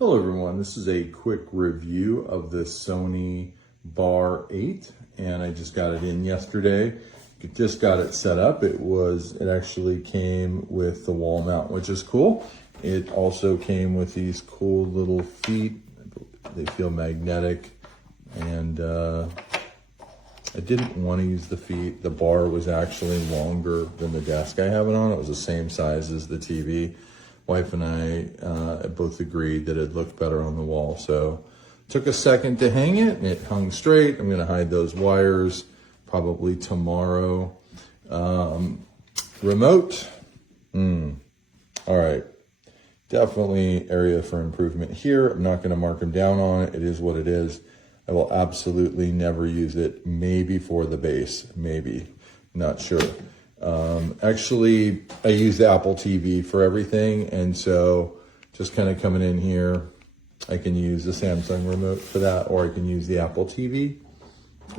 Hello everyone, this is a quick review of the Sony Bar 8 and I just got it in yesterday. Just got it set up. It actually came with the wall mount, which is cool. It also came with these cool little feet. They feel magnetic, and I didn't want to use the feet. The bar was actually longer than the desk I have it on. It was the same size as the TV. Wife and I both agreed that it looked better on the wall. So took a second to hang it, and it hung straight. I'm going to hide those wires probably tomorrow. Remote. All right. Definitely area for improvement here. I'm not going to mark them down on it. It is what it is. I will absolutely never use it. Maybe for the bass. Maybe. Not sure. Actually, I use the Apple TV for everything, and so just kind of coming in here, I can use the Samsung remote for that, or I can use the Apple TV.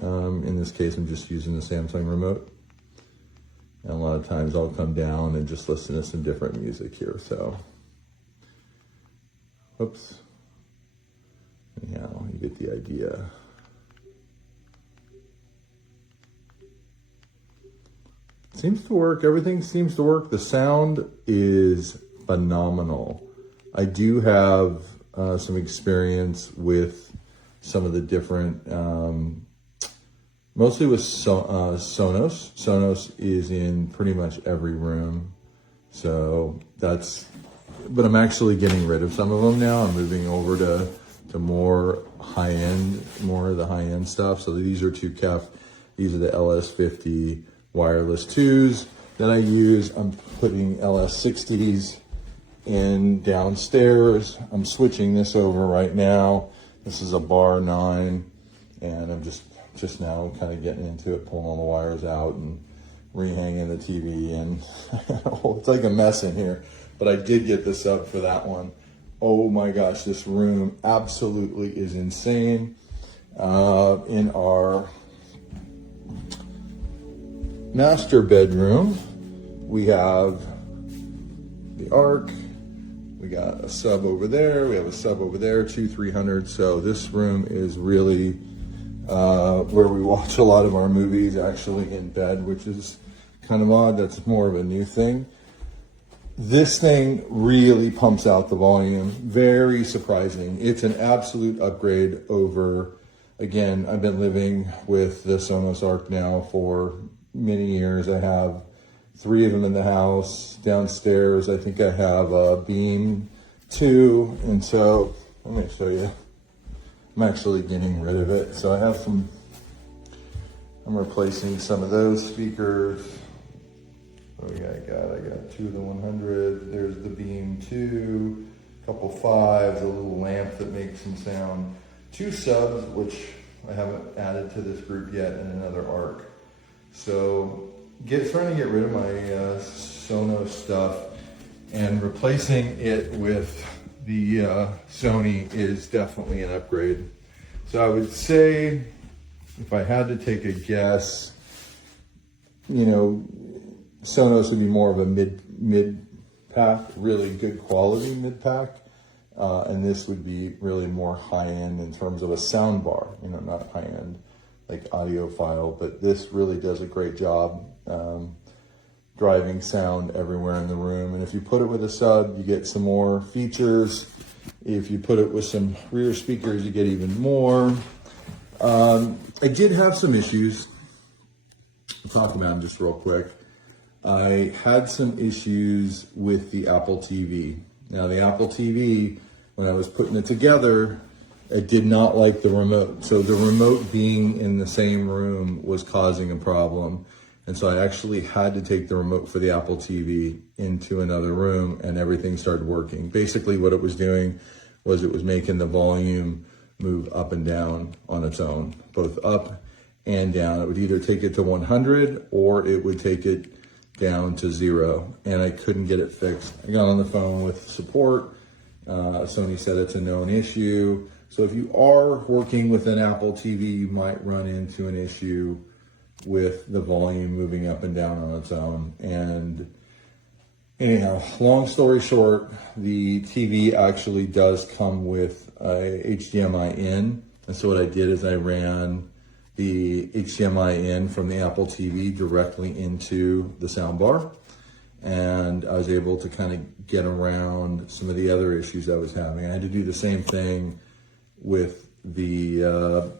In this case, I'm just using the Samsung remote. And a lot of times I'll come down and just listen to some different music here, so. Whoops. Anyhow, you get the idea. Seems to work. Everything seems to work. The sound is phenomenal. I do have some experience with some of the different, mostly with Sonos. Sonos is in pretty much every room. So that's, but I'm actually getting rid of some of them now. I'm moving over to more high-end, more of the high-end stuff. So these are 2KEF. These are the LS50 wireless 2s that I use. I'm putting LS60s in downstairs. I'm switching this over right now. This is a Bar 9, and I'm just now kind of getting into it, pulling all the wires out and rehanging the TV, and it's like a mess in here, but I did get this up for that one. Oh my gosh, this room absolutely is insane. In our master bedroom, we have the Arc. We got a sub over there. We have a sub over there, 300. So this room is really where we watch a lot of our movies, actually in bed, which is kind of odd. That's more of a new thing. This thing really pumps out the volume. Very surprising. It's an absolute upgrade over, again, I've been living with the Sonos Arc now for many years. I have 3 of them in the house. Downstairs, I think I have a Beam 2. And so, let me show you. I'm actually getting rid of it. So I have some, I'm replacing some of those speakers. What do I got 2 of the 100. There's the Beam 2, a couple 5s, a little lamp that makes some sound. 2 subs, which I haven't added to this group yet, and another Arc. So trying to get rid of my Sonos stuff and replacing it with the Sony is definitely an upgrade. So I would say, if I had to take a guess, you know, Sonos would be more of a mid pack, really good quality mid pack, and this would be really more high end in terms of a sound bar. You know, not high end like audiophile, but this really does a great job driving sound everywhere in the room. And if you put it with a sub, you get some more features. If you put it with some rear speakers, you get even more. I did have some issues. I'll talk about them just real quick. I had some issues with the Apple TV. Now the Apple TV, when I was putting it together, I did not like the remote. So the remote being in the same room was causing a problem. And so I actually had to take the remote for the Apple TV into another room, and everything started working. Basically what it was doing was it was making the volume move up and down on its own, both up and down. It would either take it to 100 or it would take it down to 0, and I couldn't get it fixed. I got on the phone with support. Sony said it's a known issue. So if you are working with an Apple TV, you might run into an issue with the volume moving up and down on its own. And Anyhow, long story short, the TV actually does come with a HDMI in. And so what I did is I ran the HDMI in from the Apple TV directly into the soundbar. And I was able to kind of get around some of the other issues I was having. I had to do the same thing with the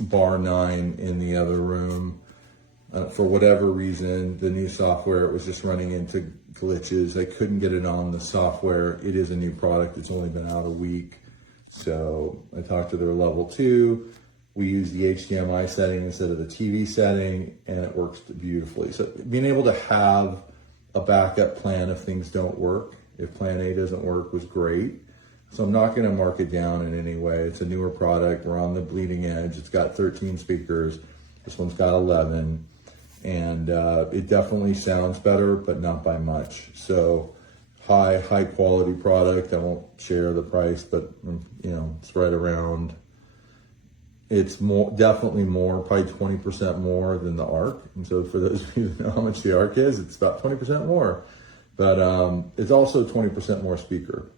Bar 9 in the other room. For whatever reason, the new software was just running into glitches. I couldn't get it on the software. It is a new product. It's only been out a week. So I talked to their level 2. We use the HDMI setting instead of the TV setting, and it works beautifully. So being able to have a backup plan if things don't work, if plan A doesn't work, was great. So I'm not going to mark it down in any way. It's a newer product. We're on the bleeding edge. It's got 13 speakers. This one's got 11. And it definitely sounds better, but not by much. So high quality product. I won't share the price, but it's right around. It's definitely more, probably 20% more than the Arc. And so for those of you who know how much the Arc is, it's about 20% more. But it's also 20% more speaker.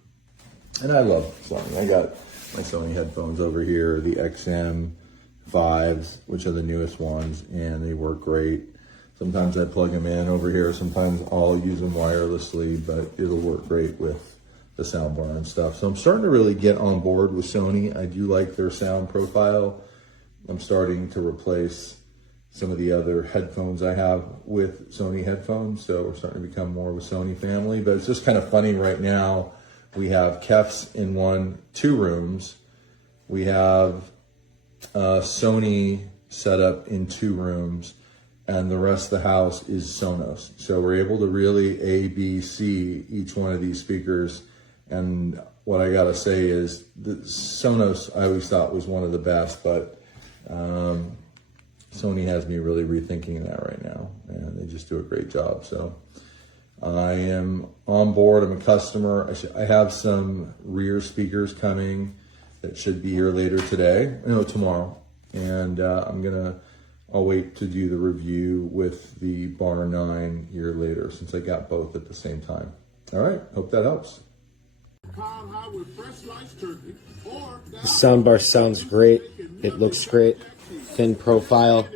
And I love Sony. I got my Sony headphones over here, the XM5s, which are the newest ones, and they work great. Sometimes I plug them in over here. Sometimes I'll use them wirelessly, but it'll work great with the soundbar and stuff. So I'm starting to really get on board with Sony. I do like their sound profile. I'm starting to replace some of the other headphones I have with Sony headphones. So we're starting to become more of a Sony family. But it's just kind of funny right now. We have Kefs in two rooms. We have Sony set up in 2 rooms. And the rest of the house is Sonos. So we're able to really A, B, C each one of these speakers. And what I gotta say is the Sonos I always thought was one of the best, but Sony has me really rethinking that right now, and they just do a great job. So I am on board. I'm a customer. I have some rear speakers coming that should be here later today, tomorrow. And I'll wait to do the review with the Bar 9 here later, since I got both at the same time. All right, hope that helps. The soundbar sounds great. It looks great. Thin profile,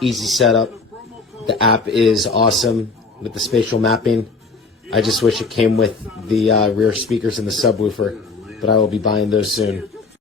easy setup. The app is awesome with the spatial mapping. I just wish it came with the rear speakers and the subwoofer, but I will be buying those soon.